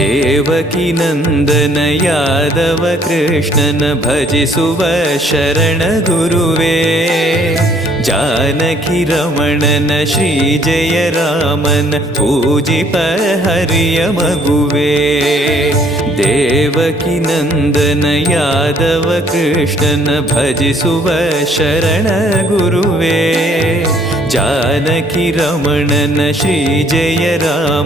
ದೇವಕಿ ನಂದನ ಯಾದವ ಕೃಷ್ಣನ ಭಜಿಸುವ ಶರಣ ಗುರುವೇ. ಜಾನಕಿ ರಮಣನ ಶ್ರೀ ಜಯ ರಾಮನ ಪೂಜಿಪ ಹರಿಯ ಮಗುವೇ. ದೇವಕಿ ನಂದನ ಯಾದವ ಕೃಷ್ಣನ ಭಜಿಸುವ ಶರಣ ಗುರುವೇ. ಜಾನಕಿ ರಮಣನ ಶ್ರೀ ಜಯ ರಾಮ